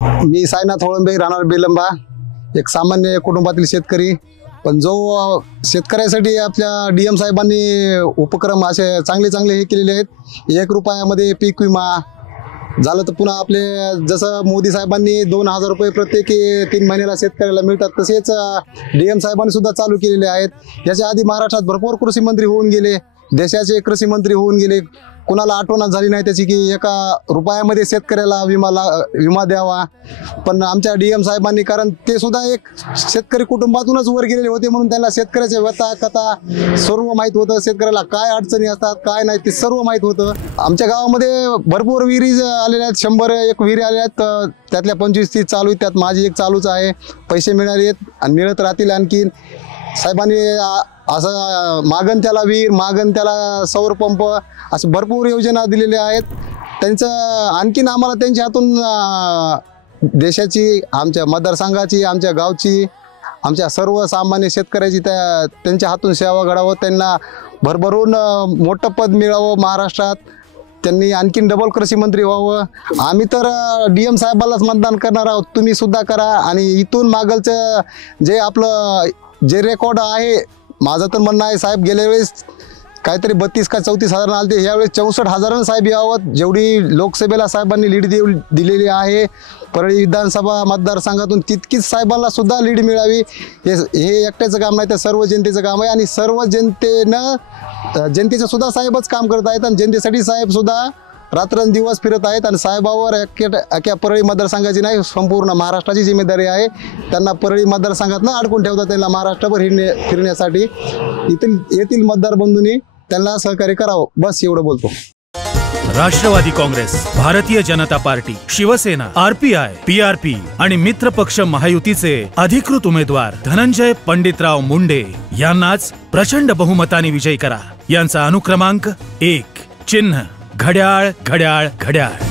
मी साईनाथ होळंबे, राहणार बेलंबा, एक सामान्य कुटुंबातील शेतकरी. पण जो शेतकऱ्यासाठी आपल्या DM साहेबांनी उपक्रम असे चांगले हे केलेले आहेत. 1 रुपयामध्ये पीक विमा झालं, तर पुन्हा आपले जसं मोदी साहेबांनी 2000 रुपये प्रत्येकी 3 महिन्याला शेतकऱ्याला मिळतात, तसेच DM साहेबांनी सुद्धा चालू केलेले आहेत. याच्या आधी महाराष्ट्रात भरपूर कृषी मंत्री होऊन गेले, देशाचे कृषी मंत्री होऊन गेले. कुणाला आठवण झाली नाही त्याची की 1 रुपयामध्ये शेतकऱ्याला विमा द्यावा. पण आमच्या DM साहेबांनी, कारण ते सुद्धा एक शेतकरी कुटुंबातूनच वर गेलेले होते, म्हणून त्यांना शेतकऱ्याच्या व्यथा कथा सर्व माहीत होतं. शेतकऱ्याला काय अडचणी असतात काय नाही ते सर्व माहीत होतं. आमच्या गावामध्ये भरपूर विहिरी आलेल्या आहेत, 101 विहिरी आलेल्या आहेत. त्यातल्या 25-30 चालू आहेत, त्यात माझी एक चालूच आहे. पैसे मिळाले आहेत आणि मिळत राहतील. आणखीन साहेबांनी असं मागण त्याला विहीर, मागण त्याला सौर पंप, असे भरपूर योजना दिलेल्या आहेत. त्यांचं आणखीन आम्हाला त्यांच्या हातून देशाची, आमच्या मतदारसंघाची, आमच्या गावची, आमच्या सर्वसामान्य शेतकऱ्याची त्यांच्या हातून सेवा घडावं, त्यांना भरभरून मोठं पद मिळावं महाराष्ट्रात. त्यांनी आणखीन डबल कृषी मंत्री व्हावं. आम्ही तर DM साहेबांनाच मतदान करणार आहोत, तुम्ही सुद्धा करा. आणि इथून मागलचं जे आपलं जे रेकॉर्ड आहे, माझं तर म्हणणं आहे, साहेब गेल्या वेळेस काहीतरी 32 का 34 हजार आले, यावेळेस 64,000 साहेब यावं. जेवढी लोकसभेला साहेबांनी लीड दिलेली आहे, परळी विधानसभा मतदारसंघातून तितकीच साहेबांना सुद्धा लीड मिळावी. हे एकट्याचं काम नाही, तर सर्व जनतेचं काम आहे. आणि सर्व जनतेचं सुद्धा साहेबच काम करत आहेत. आणि जनतेसाठी साहेब सुद्धा रात्रंदिवस फिरत आहेत. आणि साहेबावर अख्या परळी मतदारसंघाची नाही, संपूर्ण महाराष्ट्राची जिम्मेदारी आहे. त्यांना परळी मतदारसंघात न अडकून ठेवतात, त्यांना महाराष्ट्रभर फिरण्यासाठी येथील मतदार बंधूंनी त्यांना सहकार्य करावं. बस एवढं बोलतो. Rashtrawadi Congress, Bharatiya Janata party, Shiv Sena, RPI, PRP आणि मित्र पक्ष महायुतीचे अधिकृत उमेदवार धनंजय पंडितराव मुंडे यांनाच प्रचंड बहुमताने विजयी करा. यांचा अनुक्रमांक 1, चिन्ह घड्याळ घड्याळ घड्याळ.